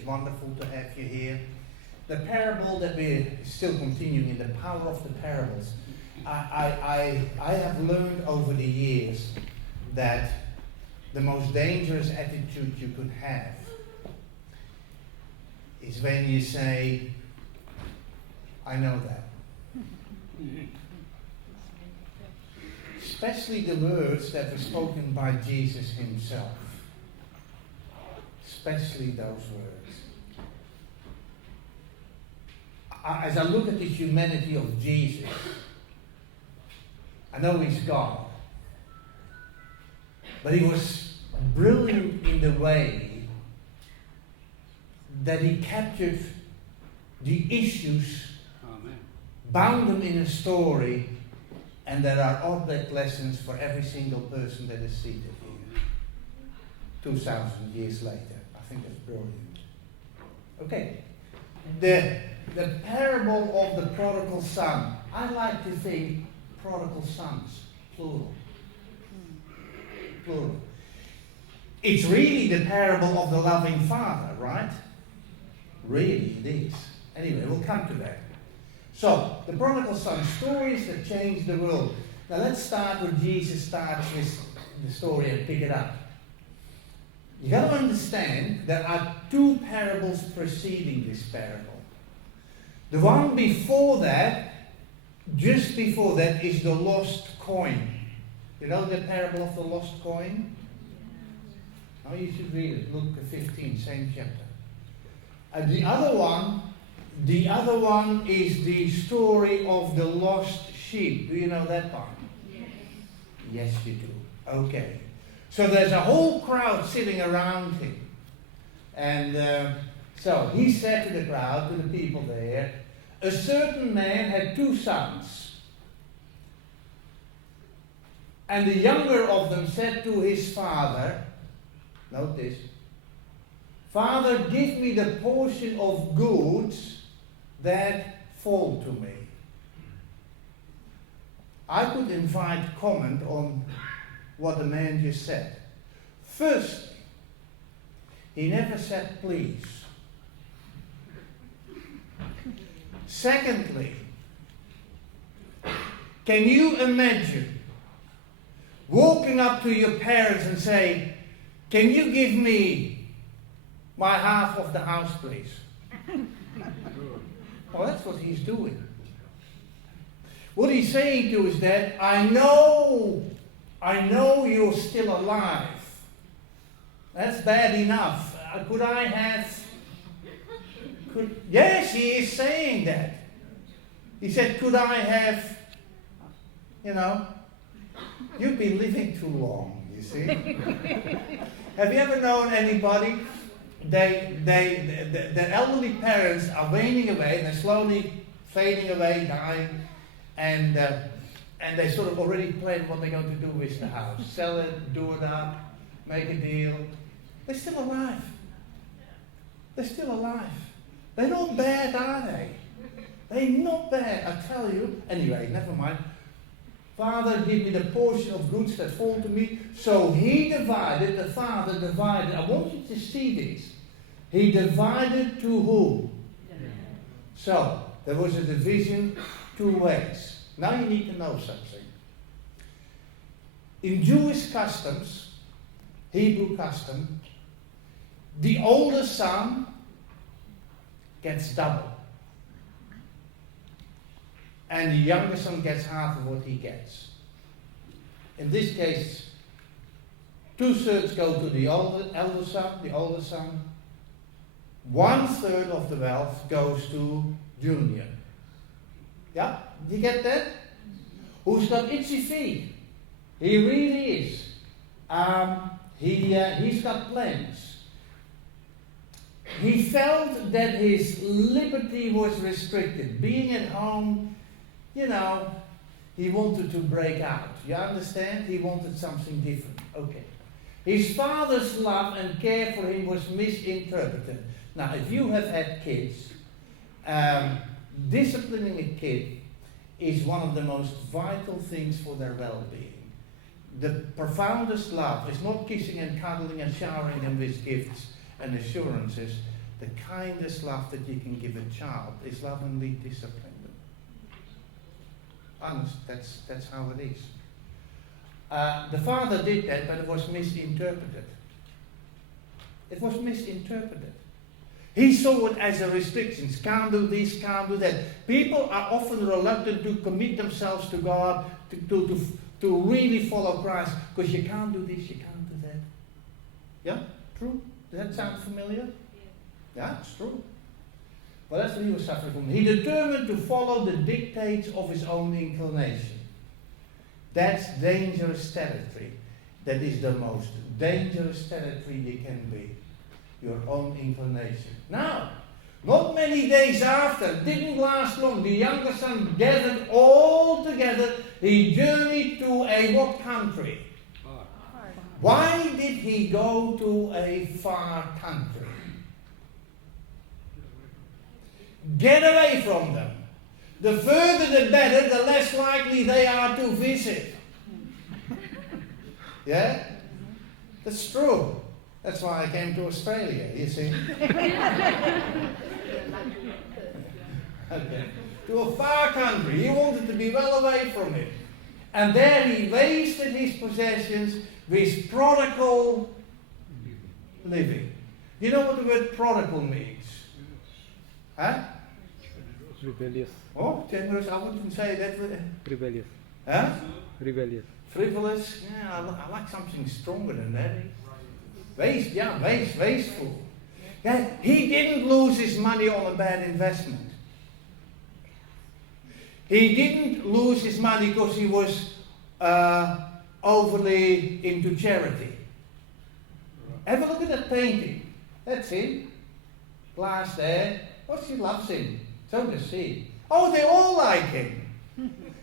It's wonderful to have you here. The parable that we're still continuing in, the power of the parables. I have learned over the years that the most dangerous attitude you could have is when you say, I know that. Especially the words that were spoken by Jesus himself. Especially those words. As I look at the humanity of Jesus, I know he's God. But he was brilliant in the way that he captured the issues, Amen. bound them in a story, and there are object lessons for every single person that is seated here. 2,000 years later. I think that's brilliant. Okay. The parable of the prodigal son. I like to think prodigal sons, plural. Plural. It's really the parable of the loving father, right? Really, it is. Anyway, we'll come to that. So, the prodigal son, stories that change the world. Now let's start where Jesus starts with the story and pick it up. You got to understand there are two parables preceding this parable. The one before that, just before that, is the lost coin. You know the parable of the lost coin? Now you should read it. Luke 15, same chapter. And the other one is the story of the lost sheep. Do you know that one? Yes. Yes, you do. Okay. So there's a whole crowd sitting around him. And so he said to the crowd, to the people there, a certain man had 2 sons. And the younger of them said to his father, note this, Father, give me the portion of goods that fall to me. I could invite comment on what the man just said. First, he never said please. Secondly, can you imagine walking up to your parents and say, can you give me my half of the house, please? Well, that's what he's doing. What he's saying to is that, I know you're still alive. That's bad enough. Yes, he is saying that. He said, could I have, you've been living too long, you see. Have you ever known anybody, their elderly parents are waning away, they're slowly fading away, dying, and they sort of already plan what they're going to do with the house. Sell it, do it up, make a deal. They're still alive. They're still alive. They're not bad, are they? They're not bad, I tell you. Anyway, never mind. Father, give me the portion of goods that fall to me. So the father divided. I want you to see this. He divided to who? So, there was a division 2 ways. Now you need to know something. In Jewish customs, Hebrew custom, the older son gets double. And the younger son gets half of what he gets. In this case, 2/3 go to the older son. 1/3 of the wealth goes to Junior. Yeah? You get that? Who's got itchy feet? He really is. He's got plans. He felt that his liberty was restricted. Being at home, he wanted to break out. You understand? He wanted something different. Okay. His father's love and care for him was misinterpreted. Now, if you have had kids, disciplining a kid is one of the most vital things for their well-being. The profoundest love is not kissing and cuddling and showering them with gifts and assurances. the kindest love that you can give a child is lovingly discipline them. Honest, that's how it is. The father did that, but it was misinterpreted. It was misinterpreted. He saw it as a restriction. Can't do this, can't do that. People are often reluctant to commit themselves to God, to really follow Christ, because you can't do this, you can't do that. Yeah? True? Does that sound familiar? Yeah, it's true. Well, that's what he was suffering from. He determined to follow the dictates of his own inclination. That's dangerous territory. That is the most dangerous territory you can be. Your own inclination. Now, not many days after, didn't last long, the younger son gathered all together. He journeyed to a what country? Why did he go to a far country? Get away from them. The further the better, the less likely they are to visit. Yeah? That's true. That's why I came to Australia, you see. Okay. To a far country. He wanted to be well away from it. And there he wasted his possessions with prodigal living. You know what the word prodigal means? Huh? Rebellious. Oh, generous, I wouldn't say that. Rebellious. Huh? Rebellious. Frivolous. Yeah, I like something stronger than that. Wasteful. Yeah, he didn't lose his money on a bad investment. He didn't lose his money because he was overly into charity. Have a look at that painting. That's him. Glass there. Oh, she loves him. So does she. Oh, they all like him.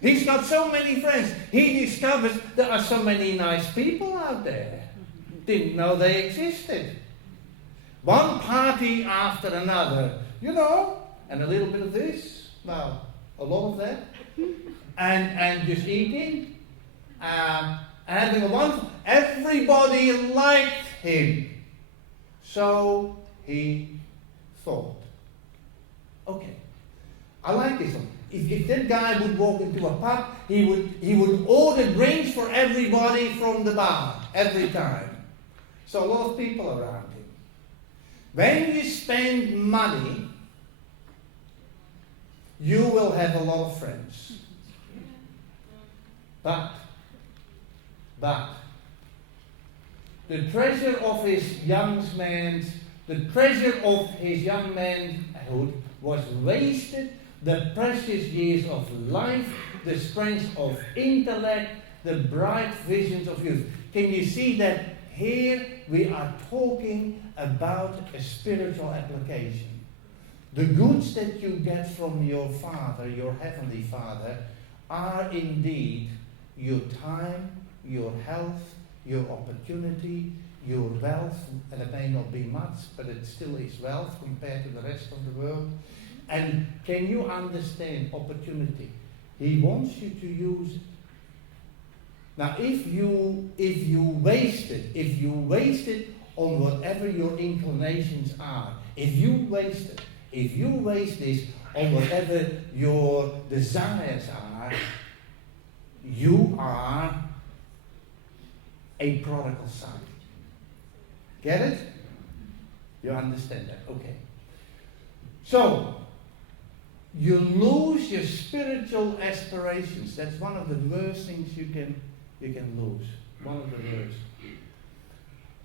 He's got so many friends. He discovers there are so many nice people out there. Didn't know they existed. One party after another, you know, and a little bit of this, well, a lot of that, and just eating, having a wonderful. Everybody liked him, so he thought. Okay, I like this one. If that guy would walk into a pub, he would order drinks for everybody from the bar every time. So a lot of people around him. When you spend money, you will have a lot of friends. But the treasure of his young manhood was wasted. The precious years of life, the strength of intellect, the bright visions of youth. Can you see that here we are talking about a spiritual application? The goods that you get from your Father, your Heavenly Father, are indeed your time, your health, your opportunity, your wealth. And it may not be much, but it still is wealth compared to the rest of the world. And can you understand opportunity? He wants you to use it. Now, if you waste it on whatever your inclinations are, if you waste this on whatever your desires are, you are a prodigal son. Get it? You understand that? Okay. So, you lose your spiritual aspirations. That's one of the worst things you can lose. One of the worst.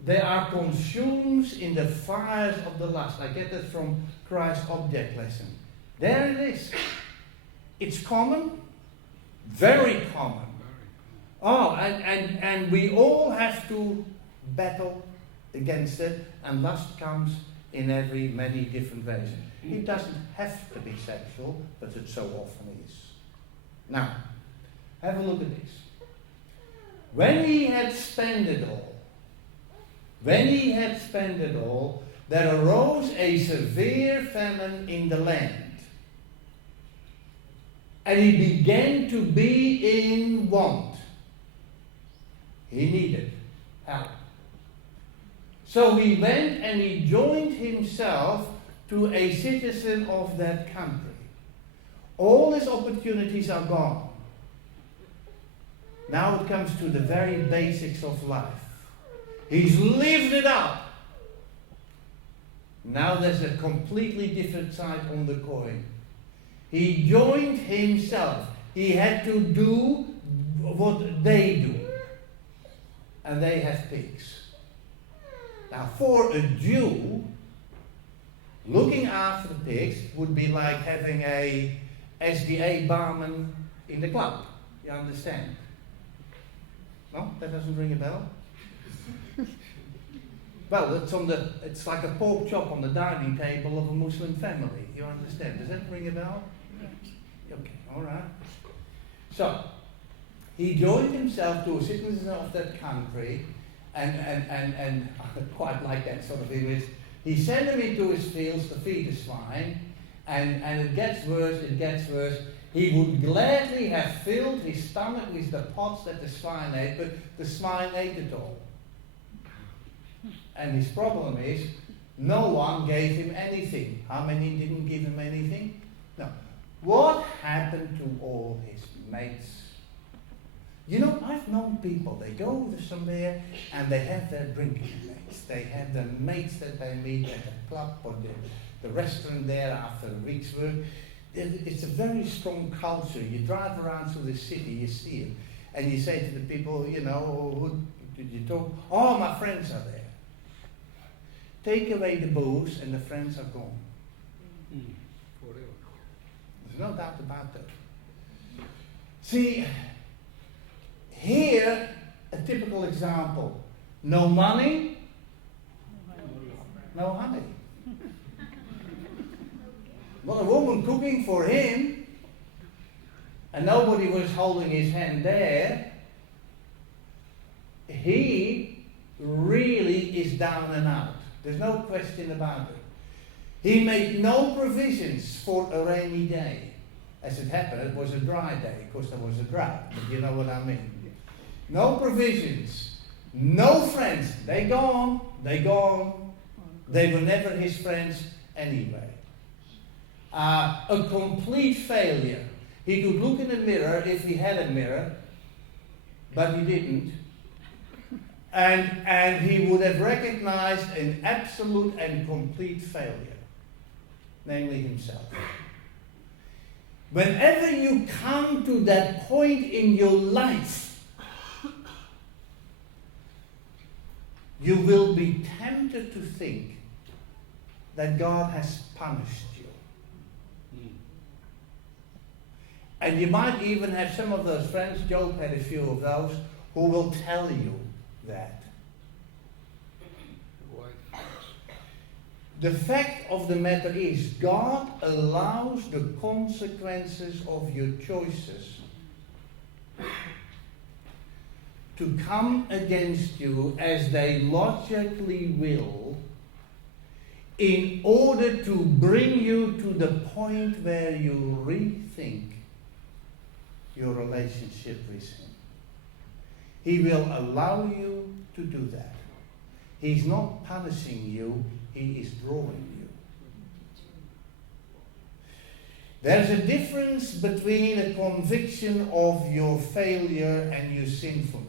They are consumed in the fires of the lust. I get that from Christ's object lesson. There it is. It's common. Very common. Oh, and we all have to battle against it. And lust comes in many different ways. It doesn't have to be sexual, but it so often is. Now, have a look at this. When he had spent it all, there arose a severe famine in the land. And he began to be in want. He needed help. So he went and he joined himself to a citizen of that country. All his opportunities are gone. Now it comes to the very basics of life. He's lived it up. Now there's a completely different side on the coin. He joined himself. He had to do what they do. And they have pigs. Now for a Jew, looking after the pigs would be like having a SDA barman in the club. You understand? No? That doesn't ring a bell? Well, it's like a pork chop on the dining table of a Muslim family. You understand? Does that ring a bell? Okay, alright. So, he joined himself to a citizen of that country, and I quite like that sort of image. He sent him into his fields to feed the swine, and it gets worse, it gets worse. He would gladly have filled his stomach with the pots that the swine ate, but the swine ate it all. And his problem is, no one gave him anything. How many didn't give him anything? No. What happened to all his mates? You know, I've known people, they go to somewhere and they have their drinking mates. They have the mates that they meet at the club or the restaurant there after a week's work. It's a very strong culture. You drive around through the city, you see it. And you say to the people, you know, who did you talk? Oh, my friends are there. Take away the booze and the friends are gone. Forever. There's no doubt about that. See, here, a typical example. No money, no honey. Well, a woman cooking for him, and nobody was holding his hand there. He really is down and out. There's no question about it. He made no provisions for a rainy day. As it happened, it was a dry day, because there was a drought, but you know what I mean. No provisions, no friends. They gone. They were never his friends anyway. A complete failure. He could look in the mirror if he had a mirror, but he didn't. And he would have recognized an absolute and complete failure, namely himself. Whenever you come to that point in your life, you will be tempted to think that God has punished you. And you might even have some of those friends, Job had a few of those, who will tell you that. The fact of the matter is, God allows the consequences of your choices to come against you as they logically will, in order to bring you to the point where you rethink your relationship with Him. He will allow you to do that. He's not punishing you, He is drawing you. There's a difference between a conviction of your failure and your sinfulness.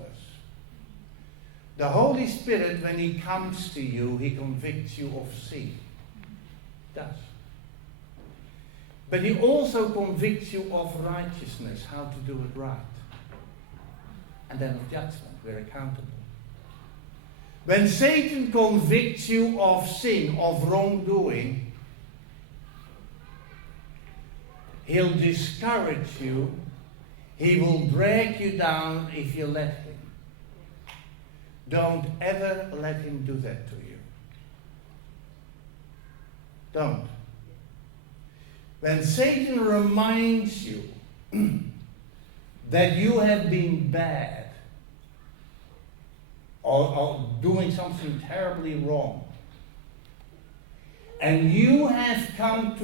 The Holy Spirit, when He comes to you, He convicts you of sin. He does. But He also convicts you of righteousness, how to do it right. And then of judgment, we're accountable. When Satan convicts you of sin, of wrongdoing, he'll discourage you. He will drag you down if you let him. Don't ever let him do that to you. Don't. When Satan reminds you that you have been bad, or doing something terribly wrong, and you have come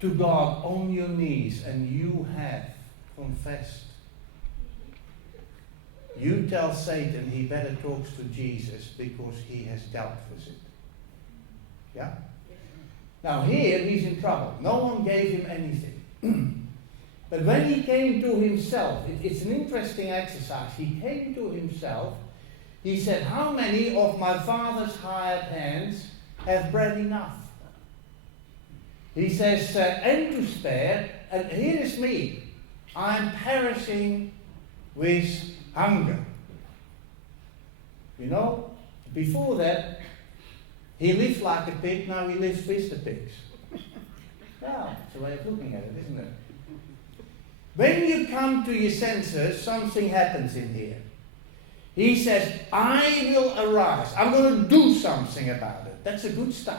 to God on your knees and you have confessed, you tell Satan he better talk to Jesus because he has dealt with it. You Yeah? Now here he's in trouble. No one gave him anything. But when he came to himself, it's an interesting exercise. He came to himself. He said, how many of my father's hired hands have bread enough? He says, and to spare, and here is me. I'm perishing with hunger. You know, before that, he lived like a pig, now he lives with the pigs. Yeah, it's a way of looking at it, isn't it? When you come to your senses, something happens in here. He says, I will arise. I'm going to do something about it. That's a good start.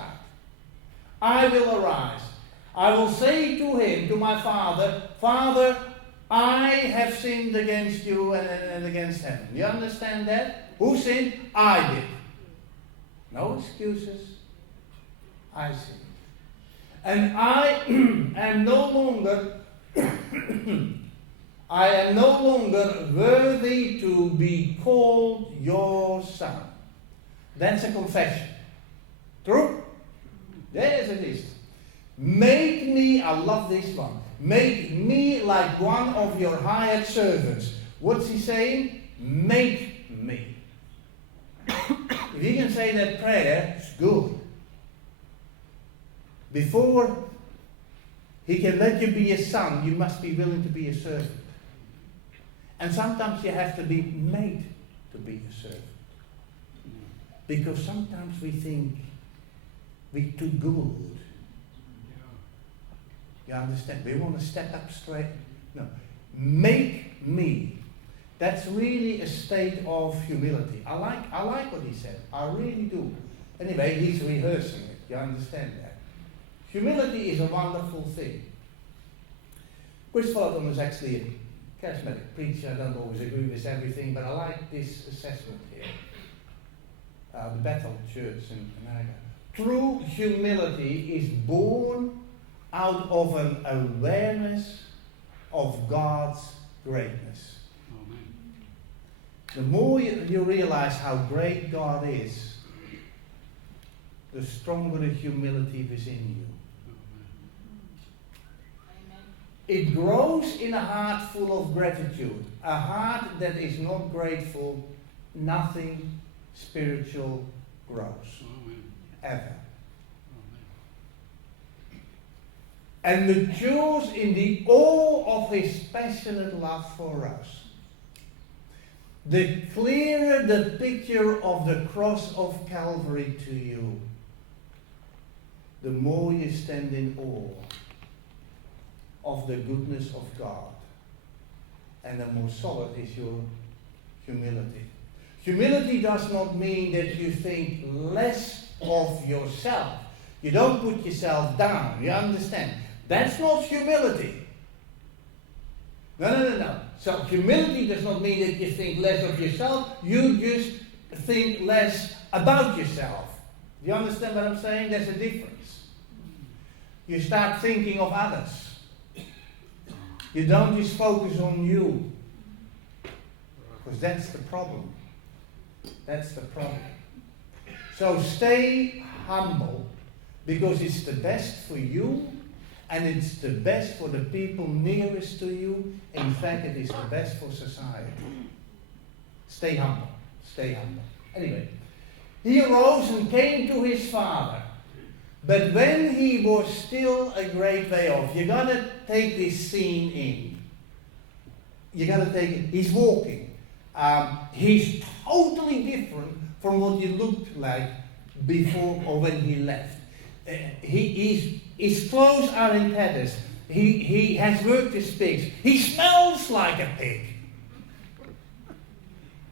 I will arise. I will say to him, to my father, Father, I have sinned against you and against heaven. You understand that? Who sinned? I did. No excuses. I sinned. And I am no longer I am no longer worthy to be called your son. That's a confession. True? Yes, it is. Make me, I love this one, make me like one of your hired servants. What's he saying? Make me. If he can say that prayer, it's good. Before he can let you be a son, you must be willing to be a servant. And sometimes you have to be made to be a servant. Because sometimes we think we're too good. You understand? We want to step up straight. No. Make me. That's really a state of humility. I like what he said. I really do. Anyway, he's rehearsing it. You understand that? Humility is a wonderful thing. Chris Fullerton was actually a charismatic preacher. I don't always agree with everything, but I like this assessment here. The Bethel Church in America. True humility is born out of an awareness of God's greatness. Amen. The more you realize how great God is, the stronger the humility within you. It grows in a heart full of gratitude. A heart that is not grateful, nothing spiritual grows. Amen. Ever. Amen. And matures in the awe of his passionate love for us. The clearer the picture of the cross of Calvary to you, the more you stand in awe of the goodness of God. And the more solid is your humility. Humility does not mean that you think less of yourself. You don't put yourself down. You understand? That's not humility. No. So humility does not mean that you think less of yourself. You just think less about yourself. Do you understand what I'm saying? There's a difference. You start thinking of others. You don't just focus on you. Because that's the problem. That's the problem. So stay humble, because it's the best for you, and it's the best for the people nearest to you. In fact, it is the best for society. Stay humble. Stay humble. Anyway, he arose and came to his father. But when he was still a great way off, you got to take this scene in. You got to take it. He's walking. He's totally different from what he looked like before or when he left. His clothes are in tatters. He has worked his pigs. He smells like a pig.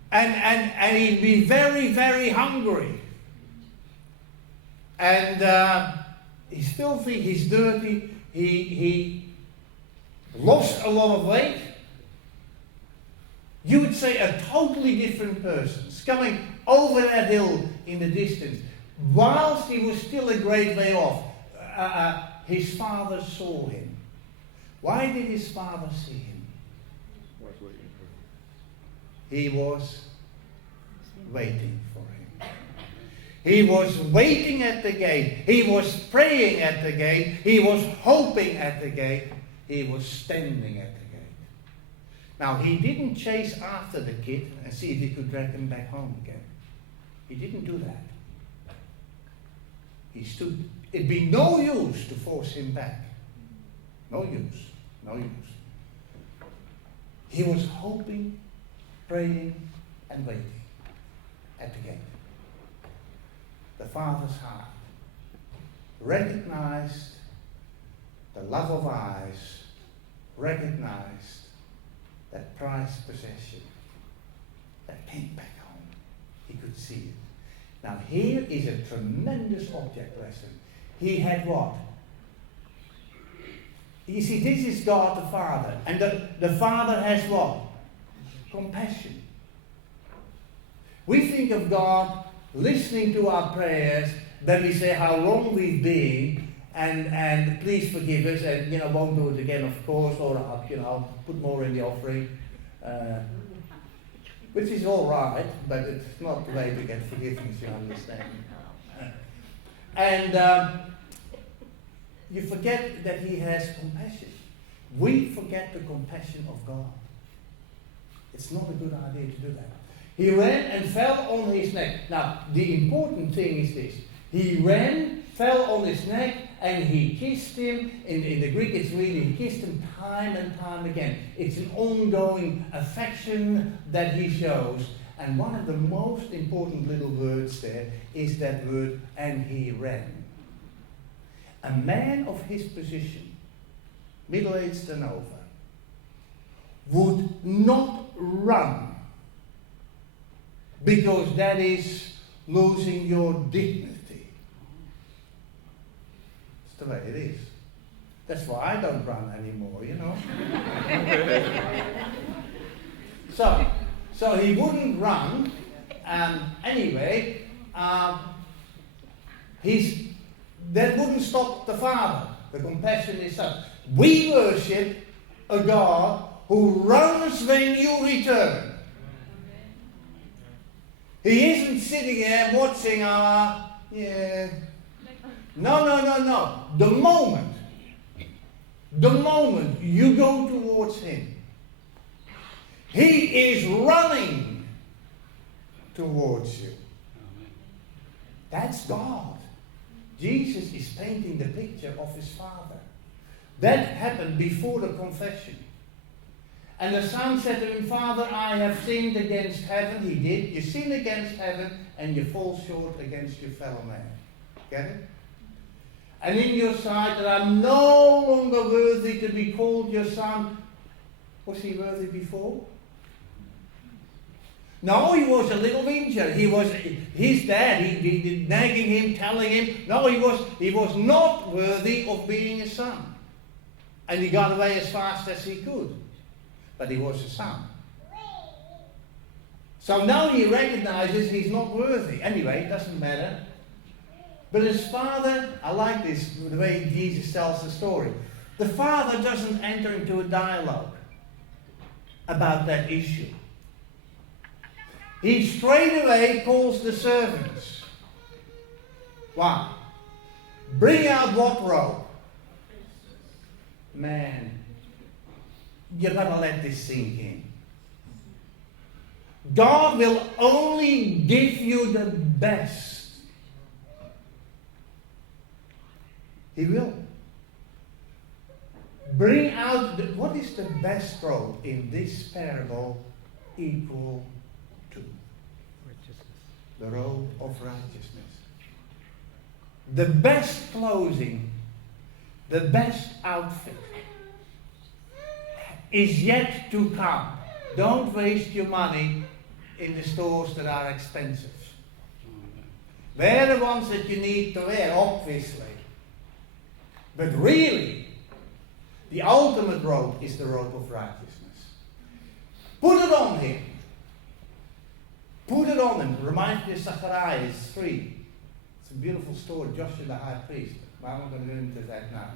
And he'd be very, very hungry. And he's filthy, he's dirty, he lost a lot of weight. You would say a totally different person. He's coming over that hill in the distance. Whilst he was still a great way off, his father saw him. Why did his father see him? He was waiting for him. He was waiting at the gate. He was praying at the gate. He was hoping at the gate. He was standing at the gate. Now, he didn't chase after the kid and see if he could drag him back home again. He didn't do that. He stood. It'd be no use to force him back. No use. No use. He was hoping, praying, and waiting at the gate. The Father's heart recognized the love of eyes, recognized that prized possession that came back home. He could see it. Now here is a tremendous object lesson. He had what? You see, this is God the Father. And the Father has what? Compassion. We think of God listening to our prayers, then we say how wrong we've been, and please forgive us, and won't do it again, of course, or I'll put more in the offering, which is all right, but it's not the way to get forgiveness, you understand. And you forget that He has compassion. We forget the compassion of God. It's not a good idea to do that. He ran and fell on his neck. Now, the important thing is this. He ran, fell on his neck, and he kissed him. In the Greek, it's really, he kissed him time and time again. It's an ongoing affection that he shows. And one of the most important little words there is that word, and he ran. A man of his position, middle-aged and over, would not run, because that is losing your dignity. It's the way it is. That's why I don't run anymore, So he wouldn't run. Anyway, that wouldn't stop the Father. The compassion is such. We worship a God who runs when you return. He isn't sitting there watching No. The moment you go towards Him, He is running towards you. That's God. Jesus is painting the picture of His Father. That happened before the confession. And the son said to him, Father, I have sinned against heaven. He did. You sin against heaven and you fall short against your fellow man. Get it? And in your sight that I'm no longer worthy to be called your son. Was he worthy before? No, he was a little whinger. He was his dad. He nagging him, telling him. No, he was not worthy of being a son. And he got away as fast as he could. But he was a son. So now he recognizes he's not worthy. Anyway, it doesn't matter. But his father, I like this, the way Jesus tells the story. The father doesn't enter into a dialogue about that issue. He straight away calls the servants. Why? Bring out what robe? Man, you've got to let this sink in. God will only give you the best. He will. Bring out, what is the best robe in this parable equal to? The robe of righteousness. The best clothing, the best outfit is yet to come. Don't waste your money in the stores that are expensive. They're the ones that you need to wear, obviously. But really, the ultimate robe is the robe of righteousness. Put it on him. Put it on him. Reminds me of Zechariah 3. It's a beautiful story, Joshua the high priest. I'm not going to go into that now.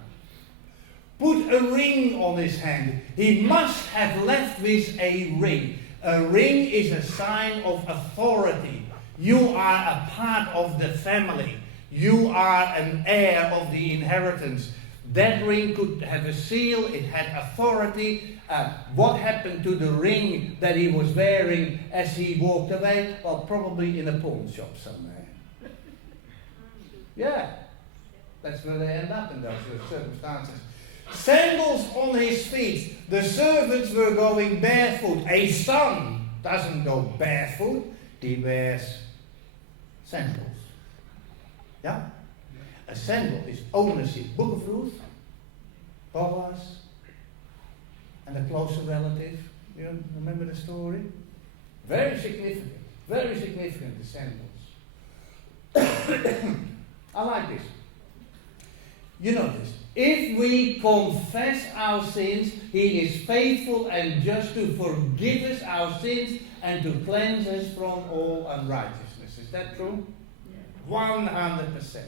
Put a ring on his hand. He must have left with a ring. A ring is a sign of authority. You are a part of the family. You are an heir of the inheritance. That ring could have a seal, it had authority. What happened to the ring that he was wearing as he walked away? Well, probably in a pawn shop somewhere. Yeah, that's where they end up in those circumstances. Sandals on his feet. The servants were going barefoot. A son doesn't go barefoot, he wears sandals. Yeah? A sandal is ownership. Book of Ruth, Boaz, and a closer relative. You remember the story? Very significant, the sandals. I like this. You know this. If we confess our sins, he is faithful and just to forgive us our sins and to cleanse us from all unrighteousness. Is that true? 100%.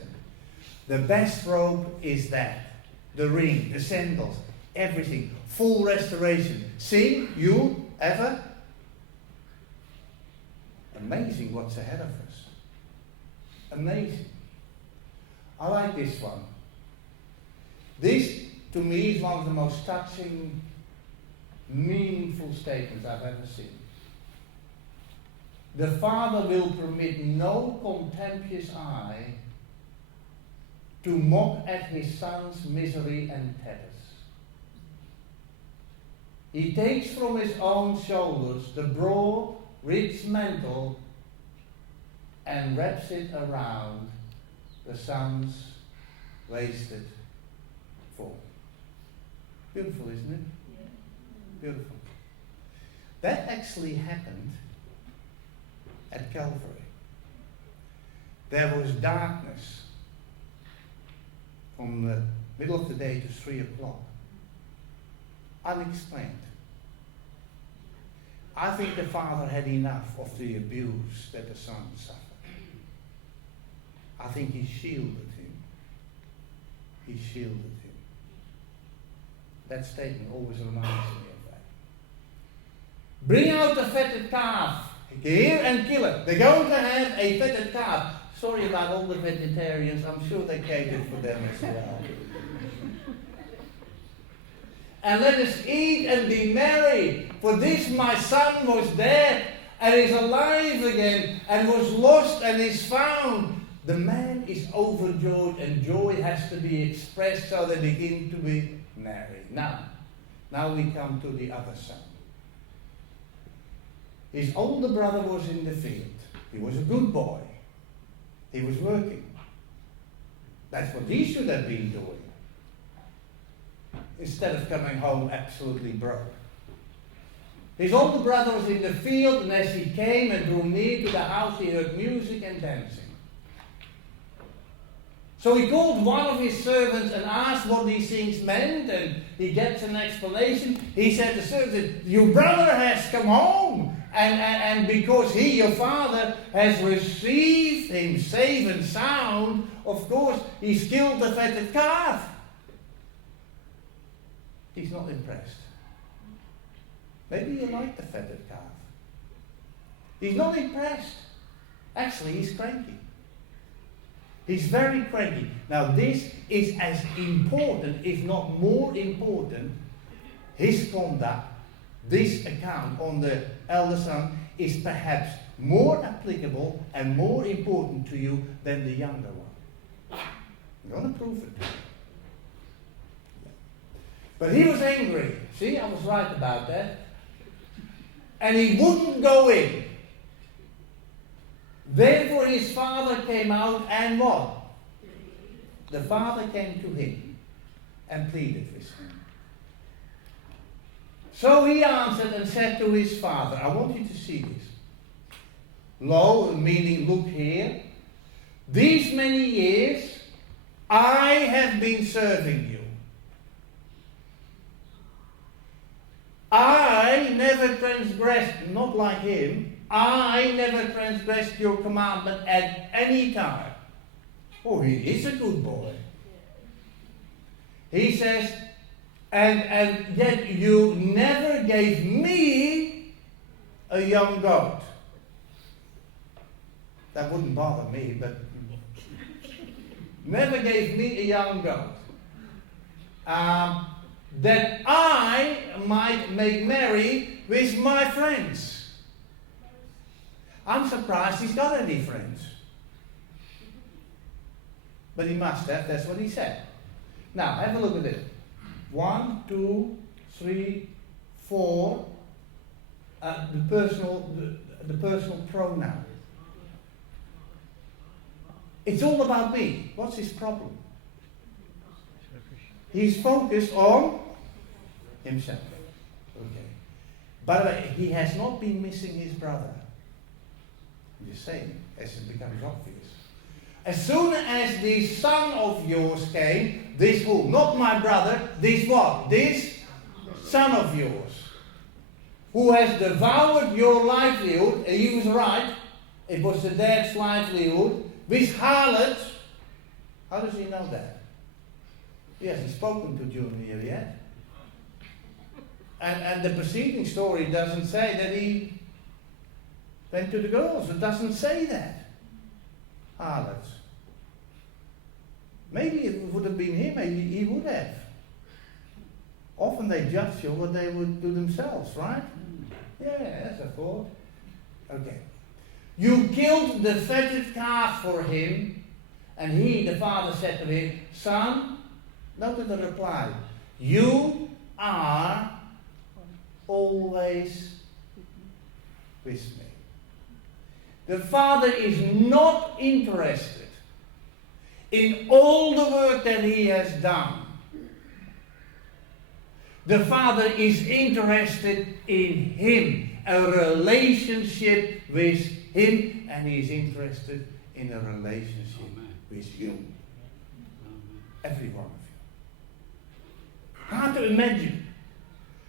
The best robe is that. The ring, the sandals, everything. Full restoration. See, you ever? Amazing what's ahead of us. Amazing. I like this one. This, to me, is one of the most touching, meaningful statements I've ever seen. The Father will permit no contemptuous eye to mock at his Son's misery and tatters. He takes from his own shoulders the broad, rich mantle and wraps it around the Son's wasted form. Beautiful, isn't it? Yeah. Beautiful. That actually happened at Calvary. There was darkness from the middle of the day to 3 o'clock. Unexplained. I think the Father had enough of the abuse that the Son suffered. I think he shielded him. He shielded him. That statement always reminds me of that. Bring out the fatted calf here and kill it. They're going to have a fatted calf. Sorry about all the vegetarians. I'm sure they catered for them as well. And let us eat and be merry. For this my son was dead and is alive again, and was lost and is found. The man is overjoyed, and joy has to be expressed, so they begin to be merry. Now we come to the other son. His older brother was in the field. He was a good boy. He was working. That's what he should have been doing, instead of coming home absolutely broke. His older brother was in the field, and as he came and drew near to the house, he heard music and dancing. So he called one of his servants and asked what these things meant, and he gets an explanation. He said to the servant, your brother has come home, and because he, your father, has received him safe and sound, of course, he's killed the fatted calf. He's not impressed. Maybe you like the fatted calf. He's not impressed. Actually, he's cranky. He's very cranky. Now, this is as important, if not more important, his conduct, this account on the elder son, is perhaps more applicable and more important to you than the younger one. I'm going to prove it to you. But he was angry. See, I was right about that. And he wouldn't go in. Therefore his father came out and what? The father came to him and pleaded with him. So he answered and said to his father, I want you to see this. Lo, meaning look here. These many years I have been serving you. I never transgressed, not like him, I never transgressed your commandment at any time. Oh, he is a good boy. He says, and yet you never gave me a young goat. That wouldn't bother me, but never gave me a young goat. That I might make merry with my friends. I'm surprised he's got any friends. But he must have, that's what he said. Now, have a look at it. 1, 2, 3, 4. The personal pronoun. It's all about me. What's his problem? He's focused on himself. Okay. By the way, he has not been missing his brother. I'm just saying, as it becomes obvious. As soon as this son of yours came, this who? Not my brother, this what? This son of yours, who has devoured your livelihood, and he was right, it was the dad's livelihood, with harlots. How does he know that? He hasn't spoken to Junior yet. And the preceding story doesn't say that he went to the girls. It doesn't say that. Harlots. Maybe it would have been him, maybe he would have. Often they judge you what they would do themselves, right? Yeah, that's a thought. Okay. You killed the fatted calf for him, and he, the father, said to him, son, note the reply, you are always with me. The father is not interested in all the work that he has done. The father is interested in him, a relationship with him, and he is interested in a relationship with you. Every one of you. Hard to imagine.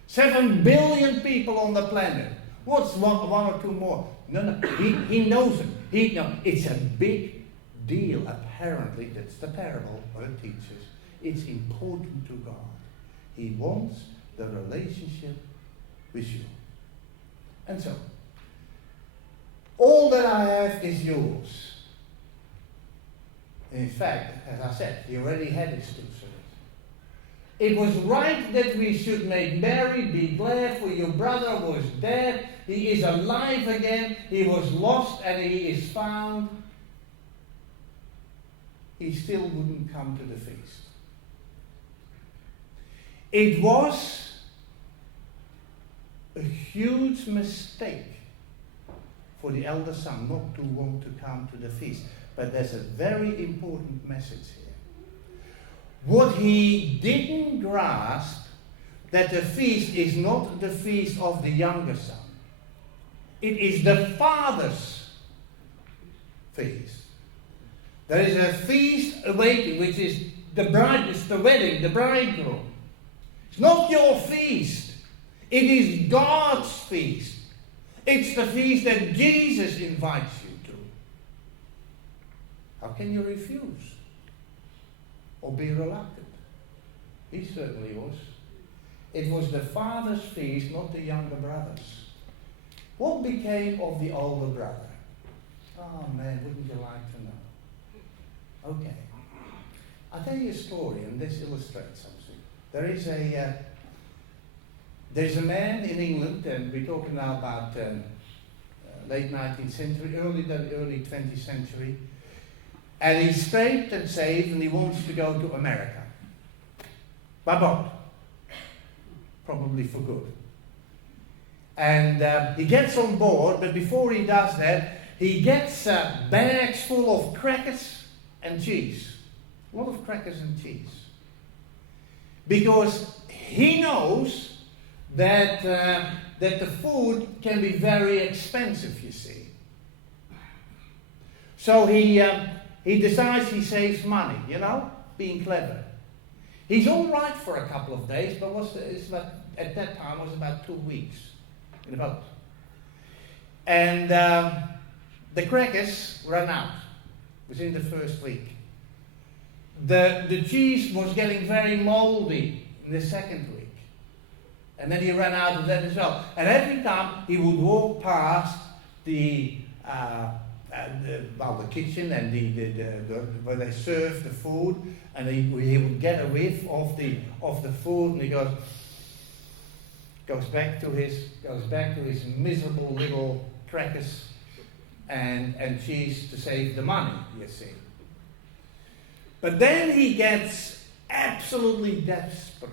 7 billion people on the planet. What's one or two more? No, he knows it. It's a big deal, apparently. That's the parable or it teaches. It's important to God. He wants the relationship with you. And so, all that I have is yours. In fact, as I said, he already had his 2 sons. It was right that we should make merry, be glad, for your brother was dead, he is alive again, he was lost and he is found. He still wouldn't come to the feast. It was a huge mistake for the elder son not to want to come to the feast. But there's a very important message here. What he didn't grasp, that the feast is not the feast of the younger son. It is the father's feast. There is a feast awaiting, which is the bride, it's the wedding, the bridegroom. It's not your feast. It is God's feast. It's the feast that Jesus invites you to. How can you refuse? Or be reluctant? He certainly was. It was the father's feast, not the younger brother's. What became of the older brother? Oh man, wouldn't you like to know? Okay. I'll tell you a story, and this illustrates something. There's a man in England, and we're talking now about late 19th century, early 20th century, and he's straight and saved, and he wants to go to America. By boat. Probably for good. And he gets on board, but before he does that, he gets bags full of crackers and cheese. A lot of crackers and cheese. Because he knows that the food can be very expensive, you see. So he decides he saves money, being clever. He's all right for a couple of days, but at that time was about 2 weeks in a boat. And the crackers ran out within the first week. The cheese was getting very moldy in the second week. And then he ran out of that as well. And every time he would walk past the the kitchen and where they serve the food, and he would get a whiff of the food, and he goes back to his miserable little crackers and cheese to save the money, you see. But then he gets absolutely desperate.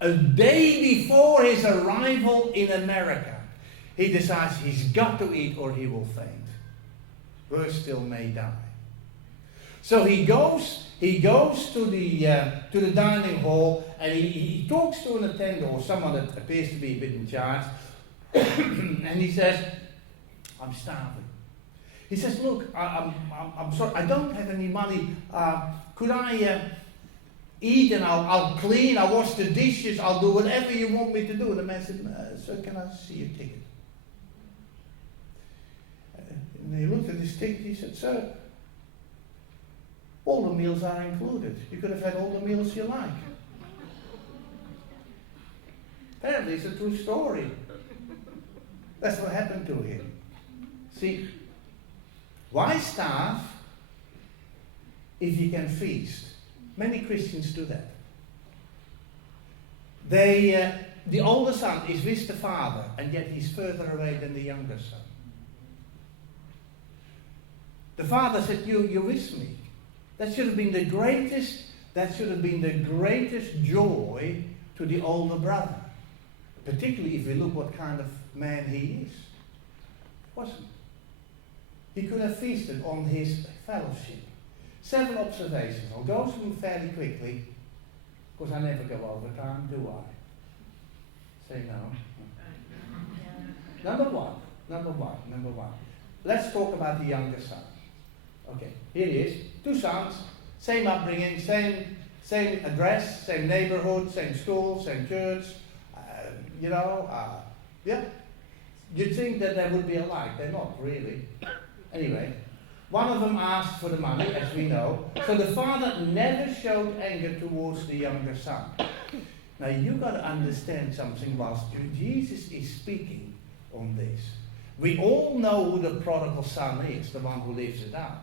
A day before his arrival in America, he decides he's got to eat or he will faint. Worse still, may die. So he goes to the dining hall, and he talks to an attendant or someone that appears to be a bit in charge, and he says, "I'm starving." He says, "Look, I'm sorry, I don't have any money. Could I eat, and I'll clean, I'll wash the dishes, I'll do whatever you want me to do?" And the man said, "Sir, can I see your ticket?" And he looked at his ticket, he said, "Sir, all the meals are included. You could have had all the meals you like." Apparently it's a true story. That's what happened to him. See, why starve if you can feast? Many Christians do that. The older son is with the father, and yet he's further away than the younger son. The father said, "You're with me." That should have been the greatest joy to the older brother. Particularly if we look what kind of man he is. Wasn't. He could have feasted on his fellowship. 7 observations. I'll go through them fairly quickly, because I never go over time, do I? Say no. Number one. Let's talk about the younger son. Okay, here he is. 2 sons, same upbringing, same address, same neighborhood, same school, same church. Yeah. You'd think that they would be alike. They're not really. Anyway, one of them asked for the money, as we know. So the father never showed anger towards the younger son. Now you've got to understand something whilst Jesus is speaking on this. We all know who the prodigal son is, the one who lives it out.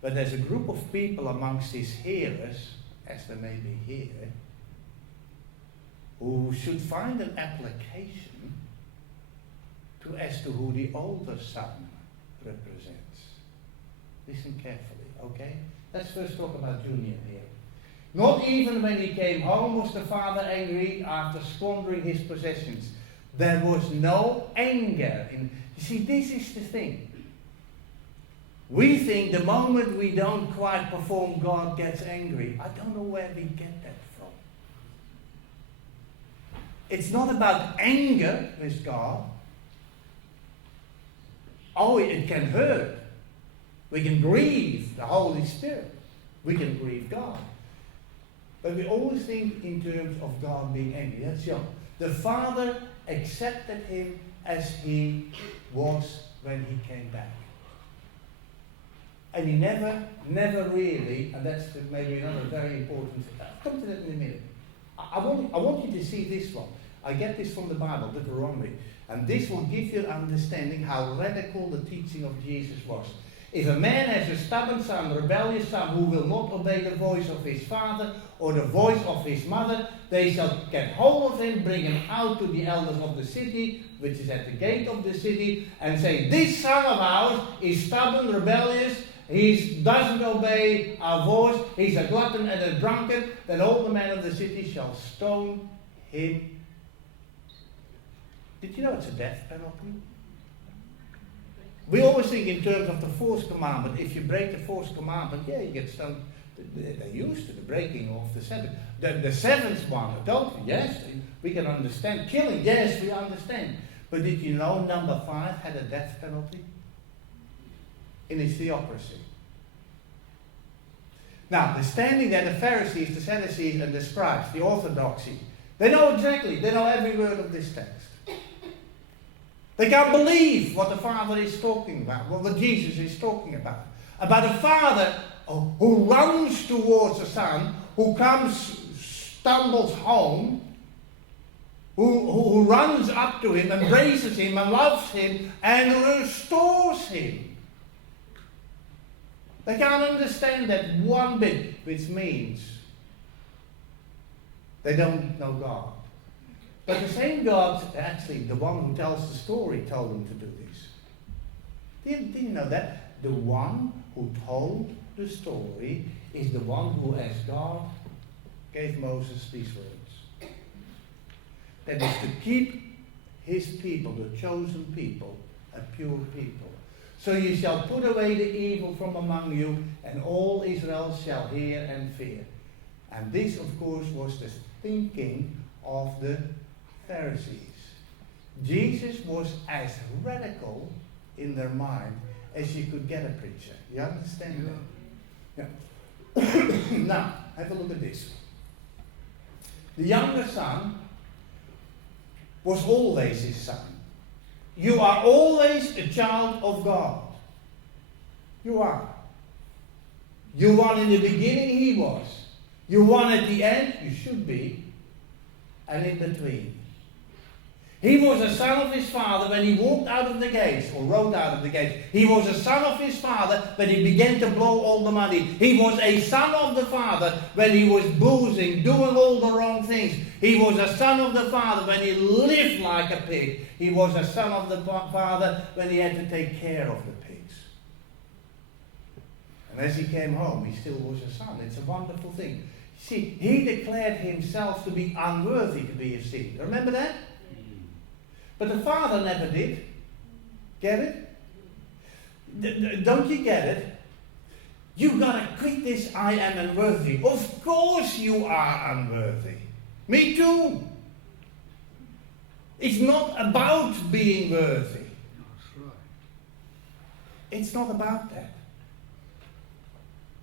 But there's a group of people amongst his hearers, as there may be here, who should find an application as to who the older son represents. Listen carefully, okay? Let's first talk about Junior here. Not even when he came home was the father angry after squandering his possessions. There was no anger. You see, this is the thing. We think the moment we don't quite perform, God gets angry. I don't know where we get that from. It's not about anger with God. Oh, it can hurt. We can grieve the Holy Spirit. We can grieve God. But we always think in terms of God being angry. That's young. The Father accepted him as he was when he came back. And he never really, and that's maybe another very important thing. I'll come to that in a minute. I want you to see this one. I get this from the Bible, Deuteronomy. And this will give you an understanding how radical the teaching of Jesus was. If a man has a stubborn son, a rebellious son, who will not obey the voice of his father or the voice of his mother, they shall get hold of him, bring him out to the elders of the city, which is at the gate of the city, and say, "This son of ours is stubborn, rebellious, he doesn't obey our voice, he's a glutton and a drunkard, then all the men of the city shall stone him." Did you know it's a death penalty? We always think in terms of the 4th commandment. If you break the 4th commandment, you get stoned. They're used to the breaking of the 7th. The 7th one, adultery, yes, we can understand. Killing, yes, we understand. But did you know number 5 had a death penalty? In its theocracy. Now, they're standing there, the Pharisees, the Sadducees, and the scribes, the orthodoxy. They know exactly, they know every word of this text. They can't believe what the Father is talking about, what Jesus is talking about. About a father who runs towards a son, who comes, stumbles home, who runs up to him, embraces him, and loves him, and restores him. They can't understand that one bit, which means they don't know God. But the same God, actually, the one who tells the story, told them to do this. Didn't you know that? The one who told the story is the one who, as God, gave Moses these words. That is to keep his people, the chosen people, a pure people. So you shall put away the evil from among you, and all Israel shall hear and fear. And this, of course, was the thinking of the Pharisees. Jesus was as radical in their mind as you could get a preacher. You understand that? Yeah. Now, have a look at this. The younger son was always his son. You are always a child of God. You are. You are in the beginning, he was. You are at the end, you should be. And in between. He was a son of his father when he walked out of the gates, or rode out of the gates. He was a son of his father when he began to blow all the money. He was a son of the father when he was boozing, doing all the wrong things. He was a son of the father when he lived like a pig. He was a son of the father when he had to take care of the pigs. And as he came home, he still was a son. It's a wonderful thing. See, he declared himself to be unworthy to be a seed. Remember that? But the father never did. Get it? Don't you get it? You gotta quit this I am unworthy. Of course you are unworthy. Me too. It's not about being worthy. It's not about that.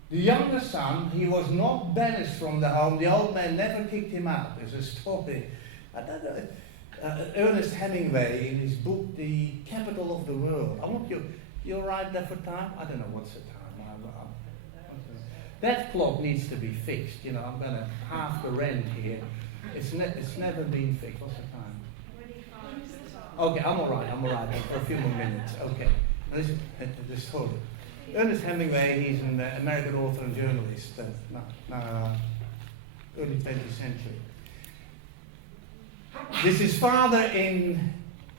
The younger son, he was not banished from the home. The old man never kicked him out. There's a story. I don't know. Ernest Hemingway, in his book, The Capital of the World. I want you're right there for time? I don't know what's the time. That clock needs to be fixed. You know, I'm going to half the rent here. It's never been fixed. What's the time? Okay, I'm all right. For a few more minutes. Okay. Listen, the story. Ernest Hemingway, he's an American author and journalist. Early 20th century. This is father in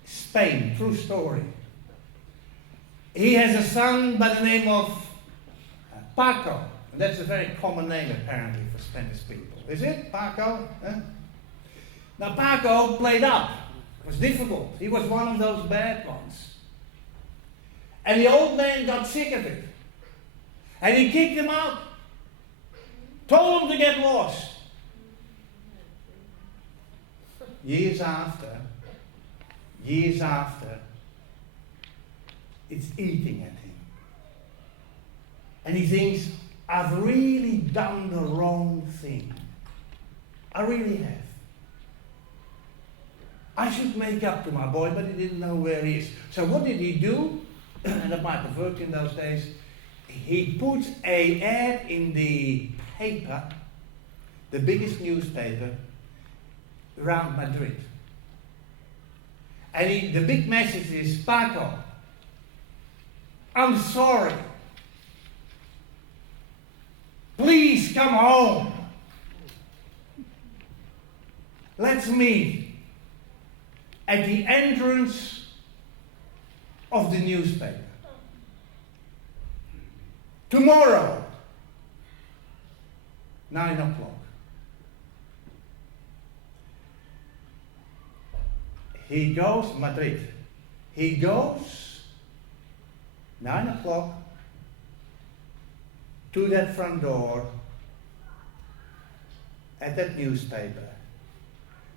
Spain, true story. He has a son by the name of Paco. And that's a very common name apparently for Spanish people. Is it? Paco? Huh? Now Paco played up. It was difficult. He was one of those bad ones. And the old man got sick of it. And he kicked him out. Told him to get lost. Years after, it's eating at him. And he thinks, I've really done the wrong thing. I really have. I should make up to my boy, but he didn't know where he is. So what did he do? And that might have worked in those days. He put an ad in the paper, the biggest newspaper, around Madrid. And the big message is, Paco, I'm sorry. Please come home. Let's meet at the entrance of the newspaper. Tomorrow, 9 o'clock. He goes, Madrid. He goes, 9 o'clock, to that front door at that newspaper.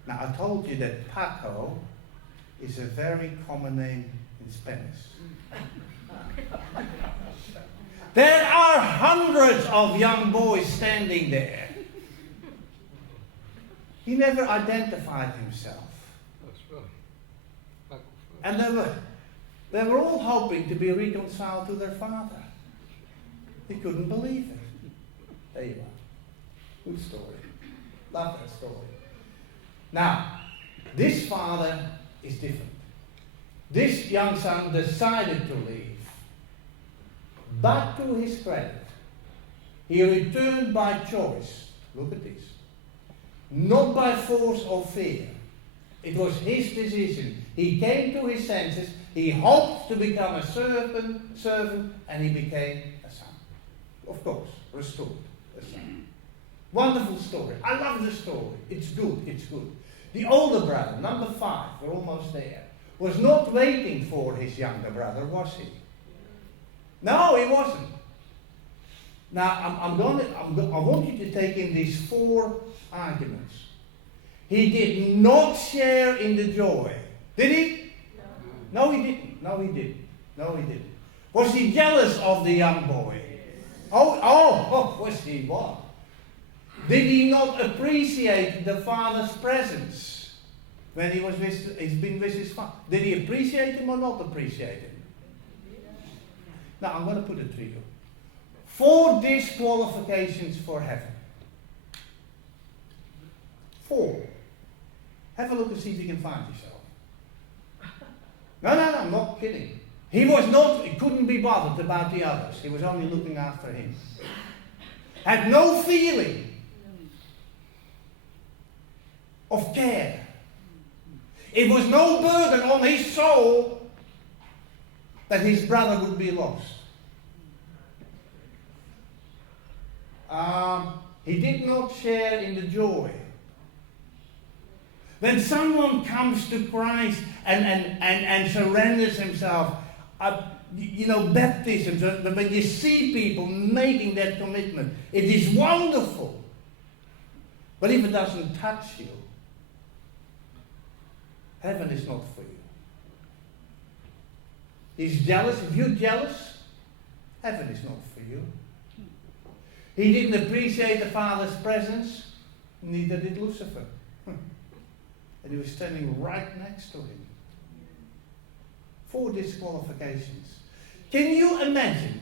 Now I told you that Paco is a very common name in Spanish. There are hundreds of young boys standing there. He never identified himself. And they were all hoping to be reconciled to their father. He couldn't believe it. There you are. Good story. Love that story. Now, This father is different. This young son decided to leave. But to his credit, he returned by choice. Look at this. Not by force or fear. It was his decision. He came to his senses. He hoped to become a servant, and he became a son. Of course, restored a son. Wonderful story. I love the story. It's good. It's good. The older brother, number 5, we're almost there, was not waiting for his younger brother, was he? No, he wasn't. Now, I want you to take in these 4 arguments. He did not share in the joy. Did he? No, he didn't. No, he didn't. No, he didn't. Was he jealous of the young boy? Oh, was he what? Did he not appreciate the father's presence when he's been with his father? Did he appreciate him or not appreciate him? Now, I'm going to put it to you. 4 disqualifications for heaven. 4. Have a look and see if you can find yourself. No, I'm not kidding. He couldn't be bothered about the others. He was only looking after him. Had no feeling of care. It was no burden on his soul that his brother would be lost. He did not share in the joy. When someone comes to Christ and surrenders himself, baptism, when you see people making that commitment, it is wonderful. But if it doesn't touch you, heaven is not for you. He's jealous. If you're jealous, heaven is not for you. He didn't appreciate the Father's presence, neither did Lucifer. And he was standing right next to him. 4 disqualifications. Can you imagine?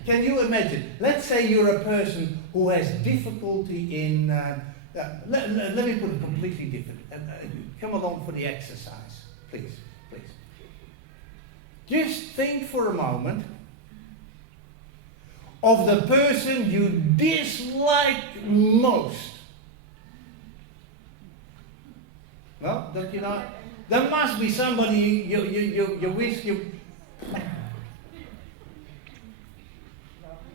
Let's say you're a person who has difficulty in... let me put it completely different. Come along for the exercise, please. Just think for a moment of the person you dislike most. No, don't you know? There must be somebody you wish you...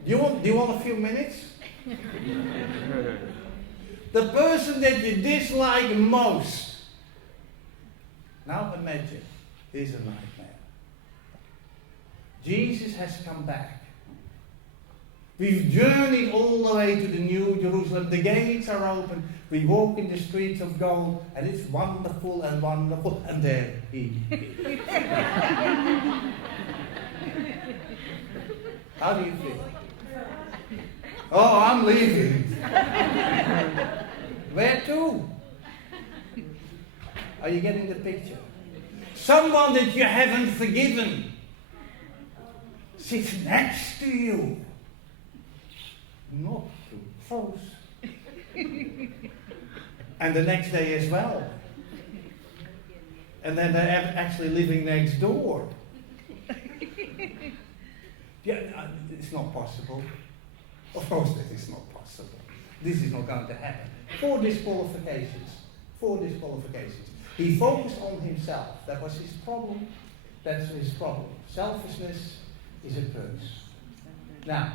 Do you want a few minutes? The person that you dislike most. Now imagine, here's a nightmare. Jesus has come back. We've journeyed all the way to the New Jerusalem. The gates are open. We walk in the streets of gold, and it's wonderful and wonderful. And there he is. How do you feel? Oh, I'm leaving. Where to? Are you getting the picture? Someone that you haven't forgiven sits next to you. Not too close. And the next day as well. And then they're actually living next door. Yeah, it's not possible. Of course that is not possible. This is not going to happen. 4 disqualifications. 4 disqualifications. He focused on himself. That was his problem. That's his problem. Selfishness is a curse. Now,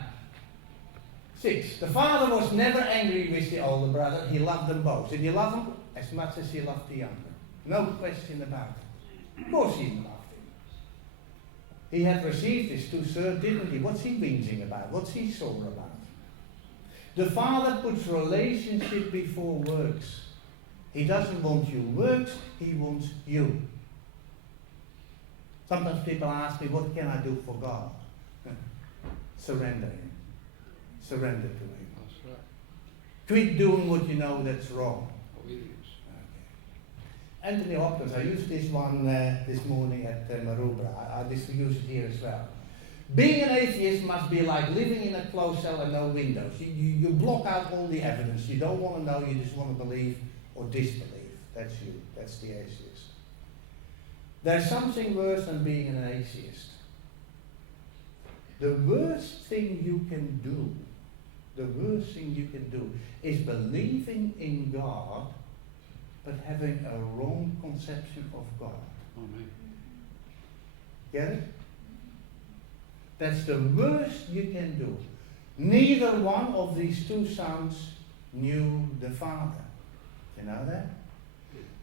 6. The father was never angry with the older brother. He loved them both. Did he love them? As much as he loved the younger. No question about it. Of course he loved him. He had received his 2/3, didn't he? What's he whinging about? What's he sore about? The father puts relationship before works. He doesn't want your works, he wants you. Sometimes people ask me, what can I do for God? Surrender him. Surrender to him. That's right. Quit doing what you know that's wrong. Obedience. Okay. Anthony Hopkins, I used this one this morning at Maroubra. I use it here as well. Being an atheist must be like living in a closed cell and no windows. You block out all the evidence. You don't want to know, you just want to believe or disbelieve. That's you. That's the atheist. There's something worse than being an atheist. The worst thing you can do, is believing in God, but having a wrong conception of God. Amen. Get it? That's the worst you can do. Neither one of these two sons knew the Father. You know that?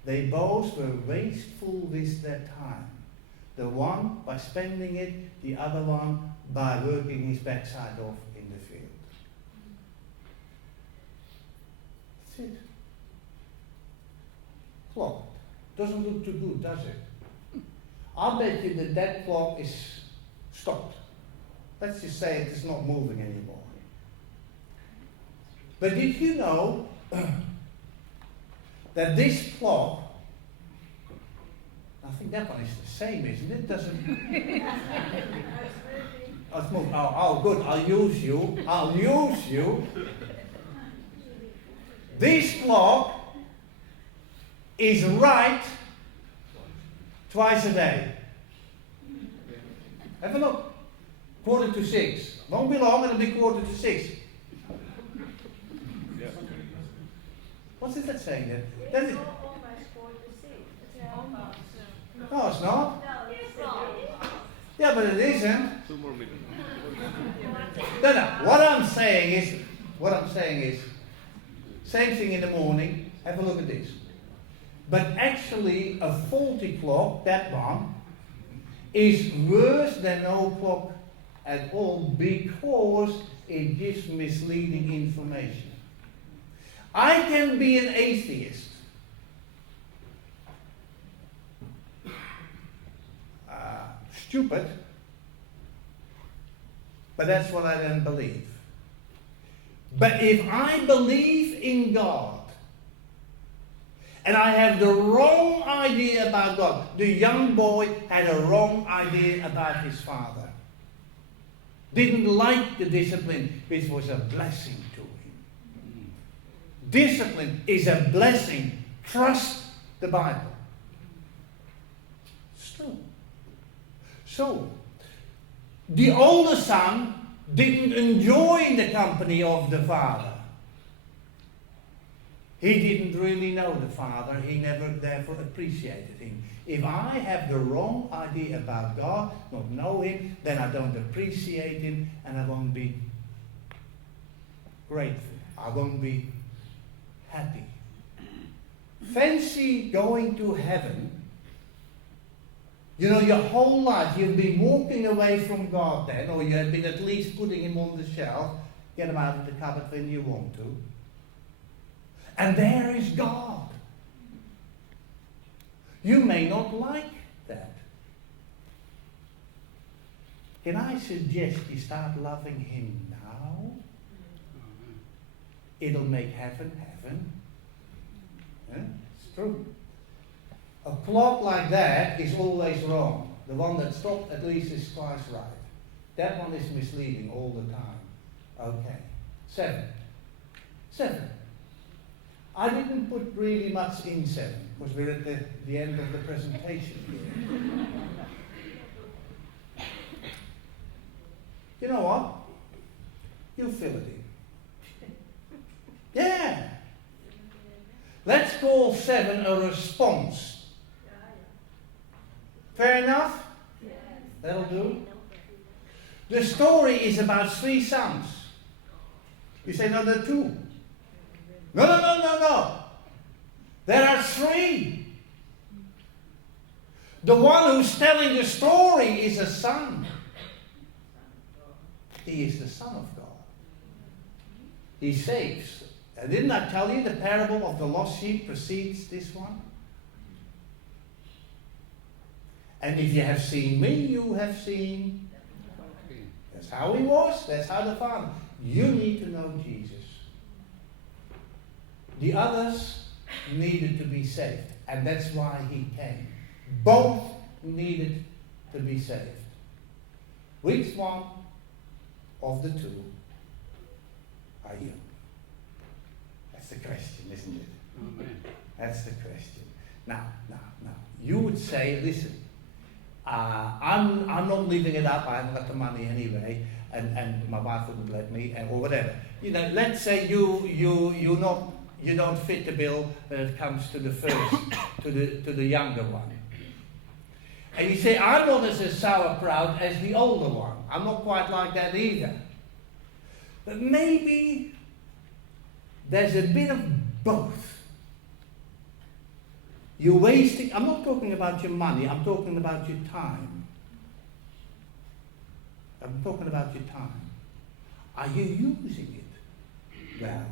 They both were wasteful with their time. The one by spending it, the other one by working his backside off in the field. That's it. Clock. Doesn't look too good, does it? I'll bet you that clock is stopped. Let's just say it is not moving anymore. But did you know that this clock, I think that one is the same, isn't it? Doesn't oh, it's moving. Oh, good, I'll use you. This clock is right twice a day. Have a look. 5:45. Won't be long, it'll be 5:45. What's is that saying then? That is, no, it's not. Yeah, but it isn't. 2 more minutes. No. What I'm saying is, same thing in the morning. Have a look at this. But actually, a faulty clock, that one, is worse than no clock at all because it gives misleading information. I can be an atheist. Stupid, but that's what I then believe. But if I believe in God, and I have the wrong idea about God, the young boy had a wrong idea about his father. Didn't like the discipline, which was a blessing to him. Discipline is a blessing. Trust the Bible. It's true. So, the older son didn't enjoy the company of the father. He didn't really know the Father. He never therefore appreciated him. If I have the wrong idea about God, not know him, then I don't appreciate him and I won't be grateful. I won't be happy. Fancy going to heaven. You know, your whole life you've been walking away from God then, or you have been at least putting him on the shelf. Get him out of the cupboard when you want to. And there is God. You may not like that. Can I suggest you start loving him now? It'll make heaven heaven. Yeah? It's true. A clock like that is always wrong. The one that stopped at least is twice right. That one is misleading all the time. Okay. 7. I didn't put really much in 7 because we're at the end of the presentation here. You know what? You fill it in. Yeah. Let's call 7 a response. Fair enough? That'll do. The story is about 3 sons. You say, no, there are 2. No. There are 3. The one who's telling the story is a son. He is the Son of God. He saves. Didn't I tell you the parable of the lost sheep precedes this one? And if you have seen me, you have seen. That's how he was. That's how the Father. You need to know Jesus. The others needed to be saved, and that's why he came. Both needed to be saved. Which one of the 2 are you? That's the question, isn't it? Amen. That's the question. Now, you would say, listen, I'm not living it up. I haven't got the money anyway, and my wife wouldn't let me, or whatever. You know, let's say you don't fit the bill when it comes to the first, to the younger one. And you say, I'm not as sauerkraut as the older one. I'm not quite like that either. But maybe there's a bit of both. You're wasting, I'm not talking about your money, I'm talking about your time. I'm talking about your time. Are you using it well?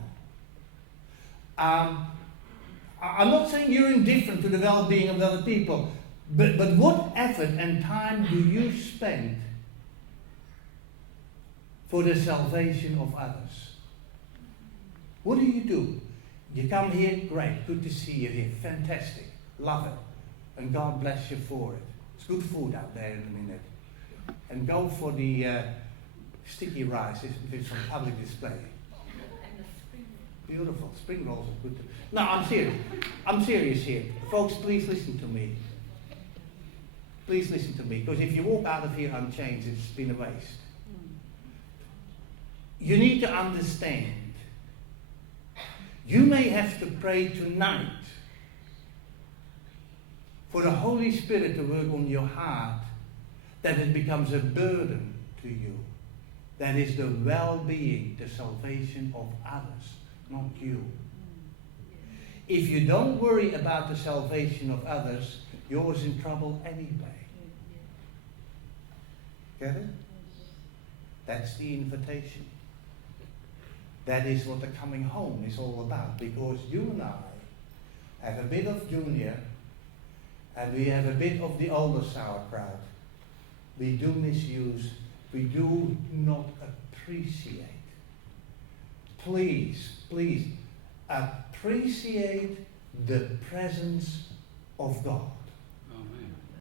I'm not saying you're indifferent to the well-being of other people, but what effort and time do you spend for the salvation of others? What do? You come here, great, good to see you here, fantastic, love it, and God bless you for it. It's good food out there in a minute. And go for the sticky rice if it's on public display. Beautiful, spring rolls are good. No, I'm serious. I'm serious here. Folks, please listen to me. Please listen to me, because if you walk out of here unchanged, it's been a waste. You need to understand. You may have to pray tonight for the Holy Spirit to work on your heart, that it becomes a burden to you. That is the well-being, the salvation of others, not you. If you don't worry about the salvation of others, you're in trouble anyway. Get it? That's the invitation. That is what the coming home is all about, because you and I have a bit of junior and we have a bit of the older sauerkraut. We do misuse, we do not appreciate. Please, please, appreciate the presence of God.